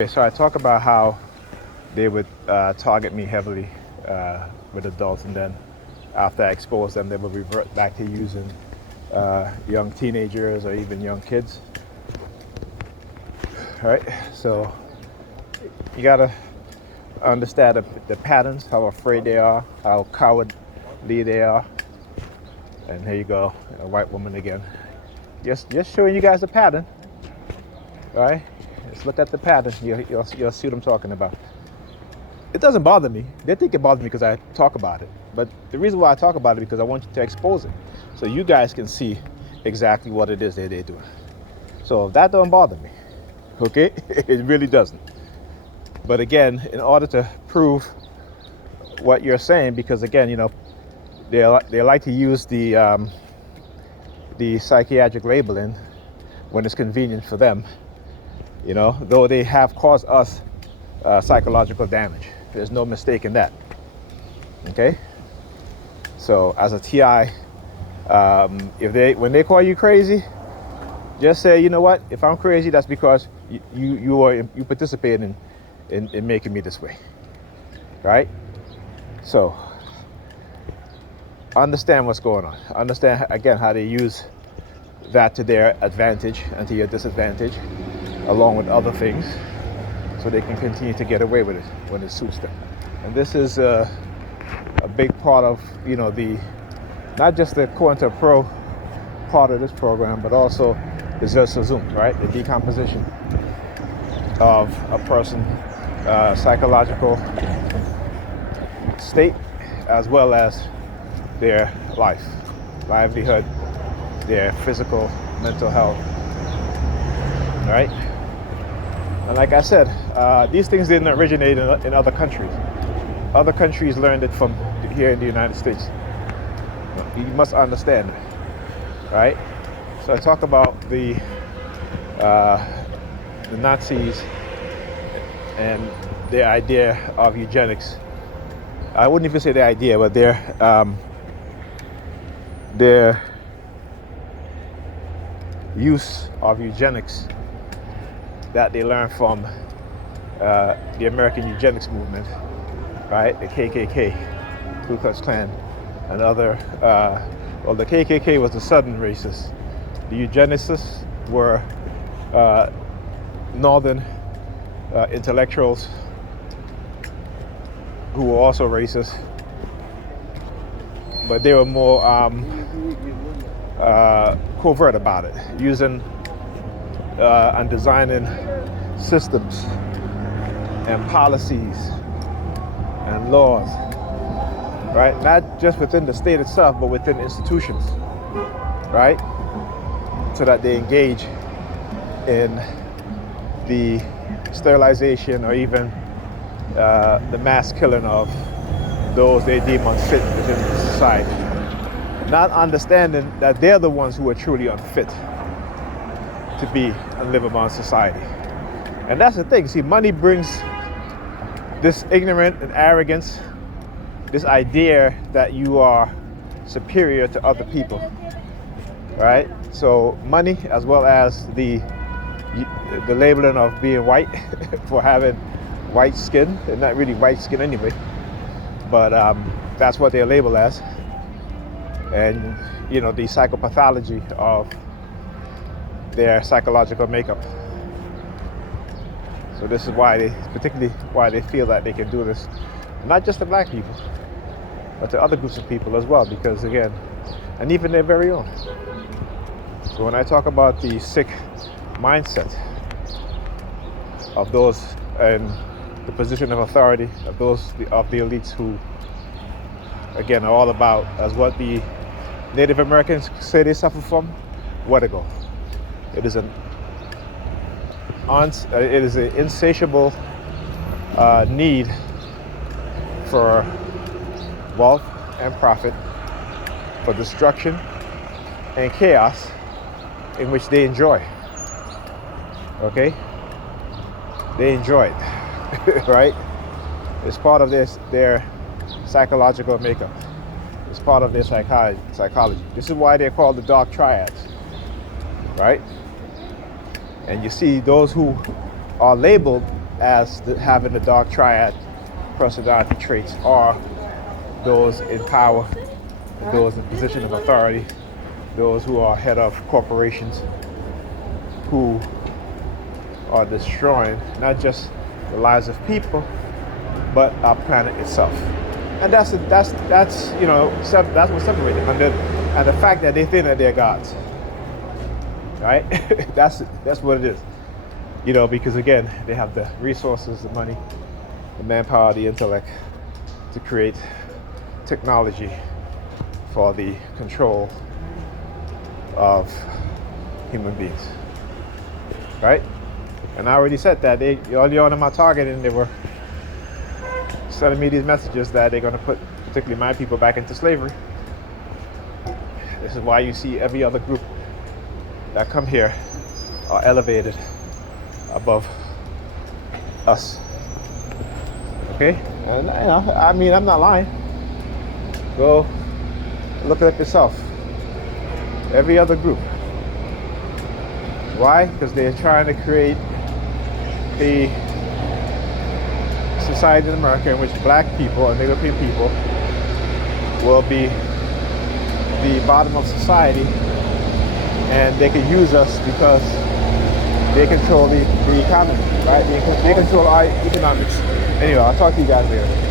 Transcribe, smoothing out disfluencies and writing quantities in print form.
Okay, so I talk about how they would target me heavily with adults, and then after I expose them, they would revert back to using young teenagers or even young kids. All right, so you gotta understand the patterns, how afraid they are, how cowardly they are. And here you go, a white woman again. Just showing you guys a pattern, all right? Just look at the pattern. You'll see what I'm talking about. It doesn't bother me. They think it bothers me because I talk about it. But the reason why I talk about it is because I want you to expose it, so you guys can see exactly what it is that they're doing. So that don't bother me, okay? It really doesn't. But again, in order to prove what you're saying, because again, they like to use the psychiatric labeling when it's convenient for them. Though they have caused us psychological damage. There's no mistake in that. Okay. So as a TI, when they call you crazy, just say, you know what? If I'm crazy, that's because you participate in making me this way, right? So understand what's going on. Understand again how they use that to their advantage and to your disadvantage, along with other things, so they can continue to get away with it when it suits them. And this is a big part of not just the Quanta Pro part of this program, but also the Zoom, right? The decomposition of a person's psychological state, as well as their livelihood, their physical, mental health, right? And like I said, these things didn't originate in other countries. Other countries learned it from here in the United States. You must understand, right? So I talk about the Nazis and their idea of eugenics. I wouldn't even say their idea, but their use of eugenics that they learned from the American eugenics movement, right? The KKK, Ku Klux Klan, and other. The KKK was the Southern racists. The eugenicists were Northern intellectuals who were also racist, but they were more covert about it, using and designing systems and policies and laws, right? Not just within the state itself, but within institutions, right? So that they engage in the sterilization or even the mass killing of those they deem unfit within society. Not understanding that they're the ones who are truly unfit to be and live among society. And that's the thing. See, money brings this ignorance and arrogance, this idea that you are superior to other people, right? So money, as well as the labeling of being white for having white skin, and not really white skin anyway, but that's what they're labeled as. And the psychopathology of their psychological makeup. So this is particularly why they feel that they can do this, not just to black people, but to other groups of people as well, because again, and even their very own. So when I talk about the sick mindset of those in the position of authority, of those of the elites who, again, are all about, as what the Native Americans say they suffer from, vertigo. It is an insatiable need for wealth and profit, for destruction and chaos, in which they enjoy. Okay? They enjoy it, right? It's part of their psychological makeup. It's part of their psychology. This is why they're called the dark triads, right? And you see those who are labeled as having the dark triad personality traits are those in power, those in position of authority, those who are head of corporations, who are destroying not just the lives of people, but our planet itself. And that's that's what separates them. And the fact that they think that they're gods, right? that's what it is. Because again, they have the resources, the money, the manpower, the intellect to create technology for the control of human beings, right? And I already said that early on in my targeting, they were sending me these messages that they're going to put particularly my people back into slavery. This is why you see every other group that come here are elevated above us. Okay? And I'm not lying. Go look it up yourself. Every other group. Why? Because they're trying to create a society in America in which black people and European people will be the bottom of society, and they can use us because they control the economy, right? They control our economics. Anyway, I'll talk to you guys later.